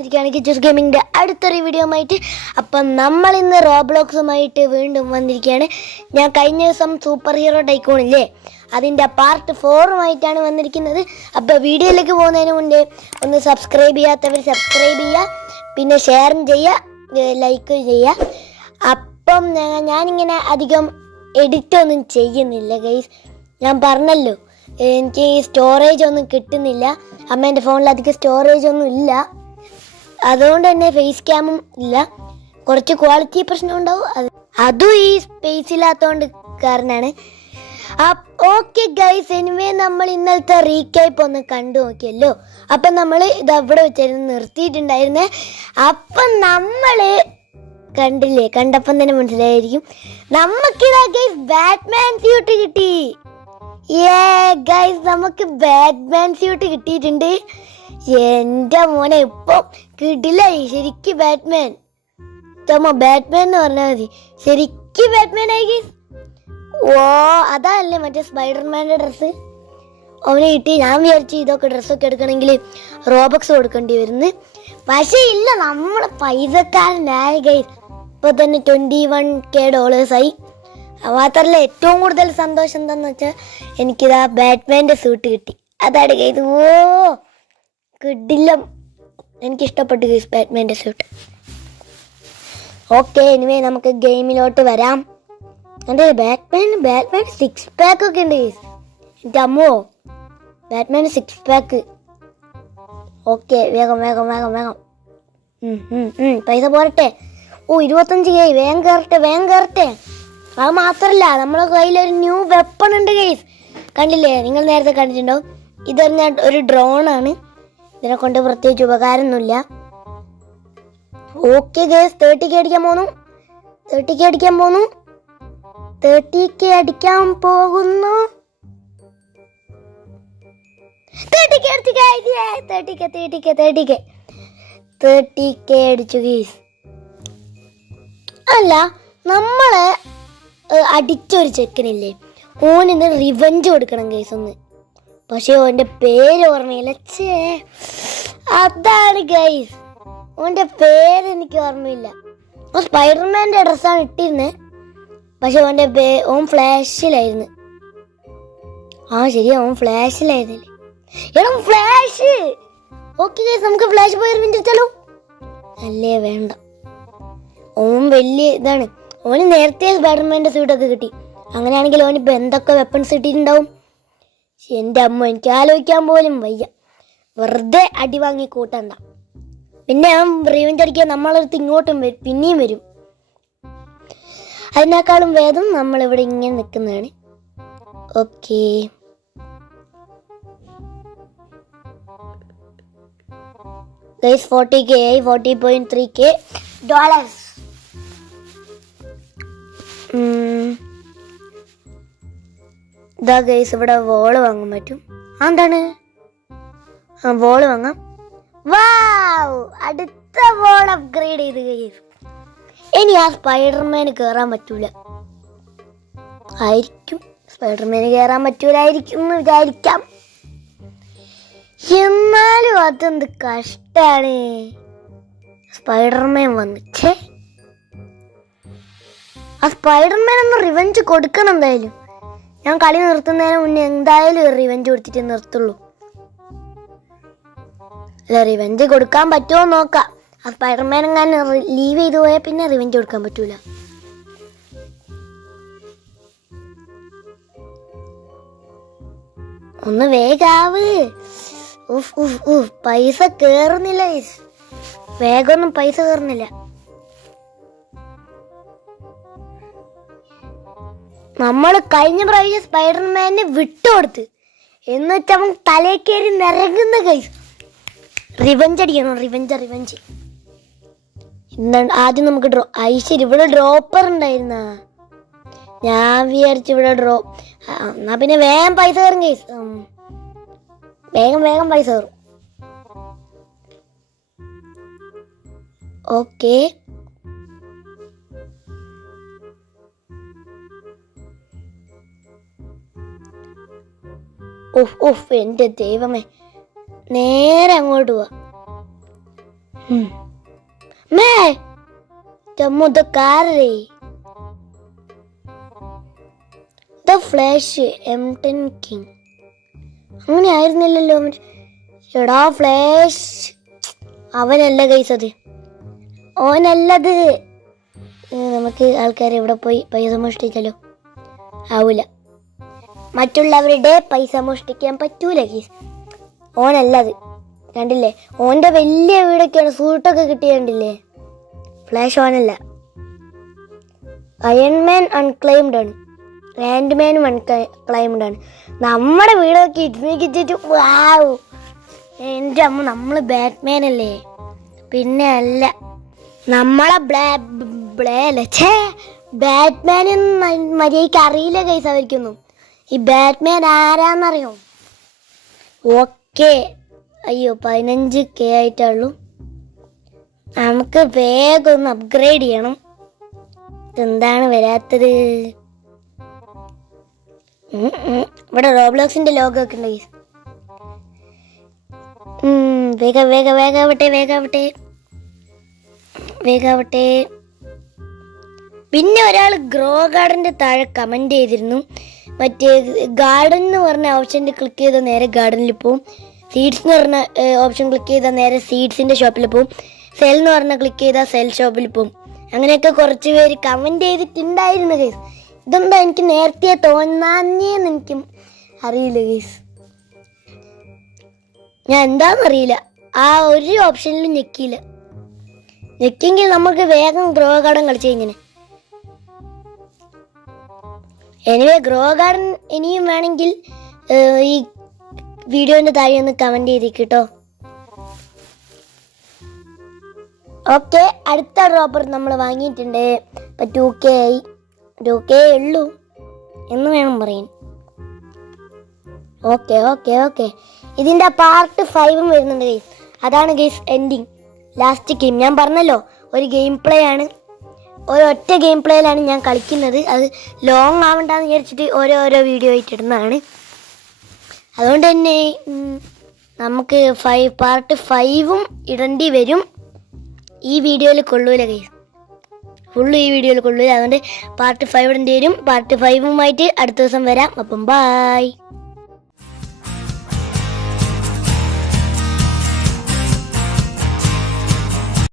വന്നിരിക്കുകയാണ് കിച്ചൂസ് ഗെയിമിങ്ങിൻ്റെ അടുത്തൊരു വീഡിയോ ആയിട്ട്. അപ്പം നമ്മൾ ഇന്ന് റോബ്ലോക്സുമായിട്ട് വീണ്ടും വന്നിരിക്കുകയാണ്. ഞാൻ കഴിഞ്ഞ ദിവസം സൂപ്പർ ഹീറോ ടൈക്കൂണില്ലേ, അതിൻ്റെ പാർട്ട് 4 വന്നിരിക്കുന്നത്. അപ്പോൾ വീഡിയോയിലേക്ക് പോകുന്നതിന് മുന്നേ ഒന്ന് സബ്സ്ക്രൈബ് ചെയ്യാത്തവർ സബ്സ്ക്രൈബ് ചെയ്യുക, പിന്നെ ഷെയറും ചെയ്യുക, ലൈക്ക് ചെയ്യുക. അപ്പം ഞാനിങ്ങനെ അധികം എഡിറ്റൊന്നും ചെയ്യുന്നില്ല ഗൈസ്. ഞാൻ പറഞ്ഞല്ലോ, എനിക്ക് സ്റ്റോറേജ് ഒന്നും കിട്ടുന്നില്ല. അമ്മേൻ്റെ ഫോണിൽ അധികം സ്റ്റോറേജ് ഒന്നും ഇല്ല, അതുകൊണ്ട് തന്നെ ഫേസ് ക്യാമും ഇല്ല. കുറച്ച് ക്വാളിറ്റി പ്രശ്നം ഉണ്ടാവും, അതും ഈ സ്പേസ് ഇല്ലാത്തതുകൊണ്ട് കാരണമാണ്. ഓക്കെ ഗൈസ്, എനിവേ നമ്മൾ ഇന്നലത്തെ റീക്യാപ്പ് ഒന്ന് കണ്ടു നോക്കിയല്ലോ. അപ്പം നമ്മൾ ഇത് അവിടെ വെച്ചായിരുന്നു നിർത്തിയിട്ടുണ്ടായിരുന്നേ. അപ്പം നമ്മൾ കണ്ടില്ലേ, കണ്ടപ്പം തന്നെ മനസ്സിലായിരിക്കും നമുക്കിതാ ഗൈസ് ബാറ്റ്മാൻ സ്യൂട്ട് കിട്ടി. ഗൈസ്, നമുക്ക് ബാറ്റ്മാൻ സ്യൂട്ട് കിട്ടിയിട്ടുണ്ട്. എൻ്റെ മോനെ ഇപ്പം കിട്ടില്ല ശരിക്കും ബാറ്റ്മാൻ. ബാറ്റ്മാൻ എന്ന് പറഞ്ഞാൽ മതി, ശരിക്കും ബാറ്റ്മാൻ ആയി ഗൈസ്. അതല്ലേ മറ്റേ സ്പൈഡർമാൻ്റെ ഡ്രസ്സ് അവന് കിട്ടി. ഞാൻ വിചാരിച്ചു ഇതൊക്കെ ഡ്രസ്സൊക്കെ എടുക്കണമെങ്കിൽ റോബക്സ് കൊടുക്കേണ്ടി വരുന്നു. പക്ഷേ ഇല്ല, നമ്മൾ പൈസക്കാരനായ ഗൈസ്. ഇപ്പോൾ തന്നെ $21,000 ആയി. മാത്രമല്ല ഏറ്റവും കൂടുതൽ സന്തോഷം എന്താണെന്ന് വെച്ചാൽ എനിക്കിതാ ബാറ്റ്മാൻ്റെ സ്യൂട്ട് കിട്ടി. അതാണ് ഗൈസ്. കിടിലം, എനിക്കിഷ്ടപ്പെട്ടു ഗൈസ് ബാറ്റ്മാൻ്റെ സ്യൂട്ട്. ഓക്കെ, എനിവേ നമുക്ക് ഗെയിമിലോട്ട് വരാം. എൻ്റെ ബാറ്റ്മാൻ 6 പാക്ക് ഒക്കെ ഉണ്ട് ഗൈസ്. എൻ്റെ അമ്മോ, ബാറ്റ്മാൻ 6 പാക്ക്. ഓക്കെ, വേഗം വേഗം വേഗം വേഗം പൈസ പോരട്ടെ. 25K, വേഗം കയറട്ടെ. അത് മാത്രമല്ല, നമ്മളെ കയ്യിലൊരു ന്യൂ വെപ്പൺ ഉണ്ട് ഗൈസ്. കണ്ടില്ലേ, നിങ്ങൾ നേരത്തെ കണ്ടിട്ടുണ്ടാവും. ഇതൊരു ഒരു ഡ്രോണാണ്. ഇതിനെ കൊണ്ട് പ്രത്യേകിച്ച് ഉപകാരമൊന്നുമില്ല. ഓക്കെ ഗൈസ്, 30K അടിക്കാൻ പോകുന്നു. 30K അടിക്കാൻ പോകുന്നു. 30K അടിച്ചു ഗൈസ്. അല്ല, നമ്മളെ അടിച്ചൊരു ചെക്കനില്ലേ, ഓനിന്ന് റിവഞ്ച് കൊടുക്കണം ഗൈസ് ഒന്ന്. പക്ഷെ ഓൻ്റെ പേര് ഓർമ്മയില്ല. അതാണ് ഗൈസ്, ഓൻ്റെ പേര് എനിക്ക് ഓർമ്മയില്ല. ഓൻ സ്പൈഡർമാൻ്റെ ഡ്രസ്സാണ് ഇട്ടിരുന്നത്, പക്ഷെ ഓൻ ഫ്ലാഷിലായിരുന്നു. ശരിയാ, ഓൻ ഫ്ലാഷിലായിരുന്നില്ലേ. എടാ ഫ്ലാഷ്. ഓക്കെ ഗൈസ്, നമുക്ക് ഫ്ലാഷ് പോയി റിവഞ്ച് വെച്ചാലോ? അല്ലേ, വേണ്ട. ഓൻ വലിയ ഇതാണ്. ഓന് നേരത്തെ സ്പൈഡർമാൻ്റെ സ്യൂട്ടൊക്കെ കിട്ടി. അങ്ങനെയാണെങ്കിൽ ഓനിപ്പോൾ എന്തൊക്കെ വെപ്പൺസ് കിട്ടിയിട്ടുണ്ടാവും. എൻ്റെ അമ്മ, എനിക്ക് ആലോചിക്കാൻ പോലും വയ്യ. വെറുതെ അടി വാങ്ങി കൂട്ടണ്ട. പിന്നെ അവൻ റിവെഞ്ച് അടിക്കാൻ നമ്മളടുത്ത് ഇങ്ങോട്ടും പിന്നെയും വരും. അതിനേക്കാളും വേദം നമ്മളിവിടെ ഇങ്ങനെ നിൽക്കുന്നതാണ്. Okay, guys 40K, $40.3K. ഇതാ ഗൈസ്, ഇവിടെ വോള് വാങ്ങാൻ പറ്റും. എന്താണ്? വോള് വാങ്ങാം. അടുത്ത വോൾ അപ്ഗ്രേഡ് ചെയ്ത് ഗൈസ്. ഇനി ആ സ്പൈഡർമാന് കയറാൻ പറ്റൂല ആയിരിക്കും. സ്പൈഡർമാന് കയറാൻ പറ്റൂലായിരിക്കും എന്ന് വിചാരിക്കാം. എന്നാലും അതെന്ത് കഷ്ടാണ്, സ്പൈഡർമാൻ വന്നിട്ടേ. ആ സ്പൈഡർമാൻ ഒന്ന് റിവെഞ്ച് കൊടുക്കണം എന്തായാലും. ഞാൻ കളി നിർത്തുന്നതിന് മുന്നേ എന്തായാലും റിവെഞ്ച് കൊടുത്തിട്ട് നിർത്തുള്ളൂ. അല്ല, റിവെഞ്ച് കൊടുക്കാൻ പറ്റുമോ നോക്കാം. ആ സ്പൈഡർമാൻ എങ്ങാനും ലീവ് ചെയ്ത് പോയാൽ പിന്നെ റിവെഞ്ച് കൊടുക്കാൻ പറ്റൂല. ഒന്ന് വേഗാവ്. പൈസ കേറുന്നില്ല, വേഗമൊന്നും പൈസ കേറുന്നില്ല. നമ്മൾ കഴിഞ്ഞ പ്രാവശ്യം സ്പൈഡർമാനെ വിട്ടുകൊടുത്ത്, എന്നിട്ട് അവൻ തലേ കയറി നിരങ്ങുന്ന ഗൈസ്. റിവെഞ്ച് അടിക്കണം, റിവെഞ്ച്. എന്താണ് ആദ്യം നമുക്ക് ശരി, ഇവിടെ ഡ്രോപ്പർ ഉണ്ടായിരുന്ന. ഞാൻ വിചാരിച്ചു ഇവിടെ എന്നാ പിന്നെ വേഗം പൈസ കയറും ഗൈസ്. വേഗം പൈസ കയറും. ഓക്കെ, എൻ്റെ ദൈവമേ, നേരെ അങ്ങോട്ട് പോവാ. മേ ഇത് കാറേ ദ ഫ്ലാഷ് M10 കിങ് അങ്ങനെ ആയിരുന്നില്ലല്ലോ. എടാ ഫ്ലാഷ് അവനല്ല ഗൈസ്, അത് ഓനല്ലത്. നമുക്ക് ആൾക്കാർ എവിടെ പോയി പൈസ മോഷ്ടിച്ചാലോ? ആവൂല, മറ്റുള്ളവരുടെ പൈസ മോഷ്ടിക്കാൻ പറ്റൂല ഗൈസ്. ഓനല്ലത്, കണ്ടില്ലേ? ഓൻ്റെ വലിയ വീടൊക്കെയാണ്, സൂട്ടൊക്കെ കിട്ടിയ കണ്ടില്ലേ? ഫ്ലാഷ് ഓനല്ല. അയൺമാൻ അൺക്ലെയിംഡ് ആണ്, ആൻഡ്മാനും അൺക്ലെയിംഡ് ആണ്. നമ്മുടെ വീടൊക്കെ ഇടിച്ചിട്ട് വാവ്. എൻ്റെ അമ്മ, നമ്മൾ ബാറ്റ്മാൻ അല്ലേ? പിന്നെ അല്ല, നമ്മളെ ബാറ്റ്മാന് മര്യാദയ്ക്ക് അറിയില്ല ഗൈസ് അവർക്കൊന്നും. ഈ ബാറ്റ്മാൻ ആരാന്നറിയോ? ഓക്കെ, അയ്യോ 15K ആയിട്ടുള്ളൂ. നമുക്ക് വേഗം ഒന്ന് അപ്ഗ്രേഡ് ചെയ്യണം. ഇതെന്താണ് വരാത്തത്? ഇവിടെ റോബ്ലോക്സിന്റെ ലോഗോ ഒക്കെ ഉണ്ട് ഗൈസ്. വേഗാവട്ടെ. പിന്നെ ഒരാൾ ഗ്രോ ഗാർഡന്റെ താഴെ കമന്റ് ചെയ്തിരുന്നു, മറ്റേ ഗാർഡൻ എന്ന് പറഞ്ഞ ഓപ്ഷനിൽ ക്ലിക്ക് ചെയ്താൽ നേരെ ഗാർഡനിൽ പോവും, സീഡ്സ് എന്ന് പറഞ്ഞ ഓപ്ഷൻ ക്ലിക്ക് ചെയ്താൽ നേരെ സീഡ്സിന്റെ ഷോപ്പിൽ പോവും, സെൽ എന്ന് പറഞ്ഞ ക്ലിക്ക് ചെയ്താൽ സെൽ ഷോപ്പിൽ പോവും. അങ്ങനെയൊക്കെ കുറച്ച് പേര് കമന്റ് ചെയ്തിട്ടുണ്ടായിരുന്നു ഗൈസ്. ഇതെന്താ എനിക്ക് നേരത്തെ തോന്നാന്നേന്ന് എനിക്ക് അറിയില്ല ഗൈസ്. ഞാൻ എന്താണെന്നറിയില്ല, ആ ഒരു ഓപ്ഷനിലും ഞെക്കിയില്ല. ഞെക്കിയെങ്കിൽ നമുക്ക് വേഗം ഗ്രോ ഗാർഡൻ കളിച്ചു കഴിഞ്ഞാൽ. എനിവേ ഗ്രോ ഗാർഡൻ ഇനിയും വേണമെങ്കിൽ ഈ വീഡിയോന്റെ താഴെ ഒന്ന് കമന്റ് ചെയ്തേക്കിട്ടോ. ഓക്കെ, അടുത്ത ഡ്രോപ്പർ നമ്മൾ വാങ്ങിയിട്ടുണ്ട്. ഇപ്പം 2K ഉള്ളൂ എന്ന് വേണം പറയാൻ. ഓക്കെ ഇതിൻ്റെ പാർട്ട് 5 വരുന്നുണ്ട് ഗെയ്സ്. അതാണ് ഗെയ്സ് എൻഡിങ്, ലാസ്റ്റ് ഗെയിം. ഞാൻ പറഞ്ഞല്ലോ, ഒരു ഗെയിം പ്ലേ ആണ്, ഒരൊറ്റ ഗെയിം പ്ലേയിലാണ് ഞാൻ കളിക്കുന്നത്. അത് ലോങ് ആവണ്ടെന്ന് വിചാരിച്ചിട്ട് ഓരോ വീഡിയോ ആയിട്ട് ഇടുന്നതാണ്. അതുകൊണ്ട് തന്നെ നമുക്ക് പാർട്ട് 5 ഇടേണ്ടി വരും. ഈ വീഡിയോയിൽ കൊള്ളൂല ഗെയ്സ്, ഫുള്ള് ഈ വീഡിയോയിൽ കൊള്ളൂല. അതുകൊണ്ട് പാർട്ട് 5 ഇടേണ്ടി വരും. പാർട്ട് 5 അടുത്ത ദിവസം വരാം. അപ്പം ബൈ.